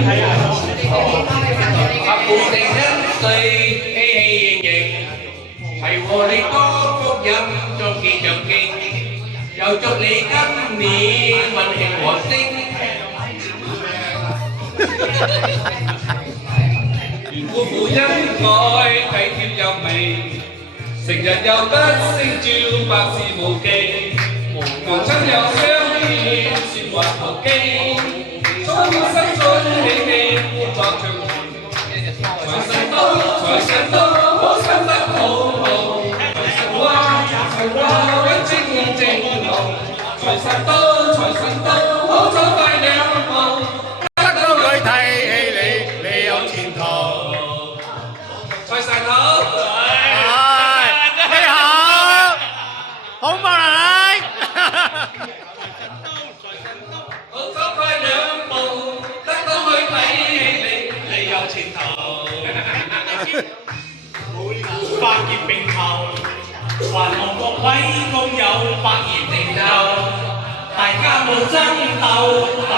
合乎定一對喜氣盈盈，係和你多福音作見長經，又祝你今年運氣和升。緣故父恩愛體貼有味，成日又不勝照百事無忌，父親又相見説話無機，衷心歡喜喜歡作長財神到財神到，好心得好報，財神話揾精正路，財神到財神到，好走快兩步。佢睇起你有前途。財神好，你好，好嘛你？好走快兩步，得到佢睇起你有前途。百業並頭，還望各位工友百業定就，大家冇爭鬥，大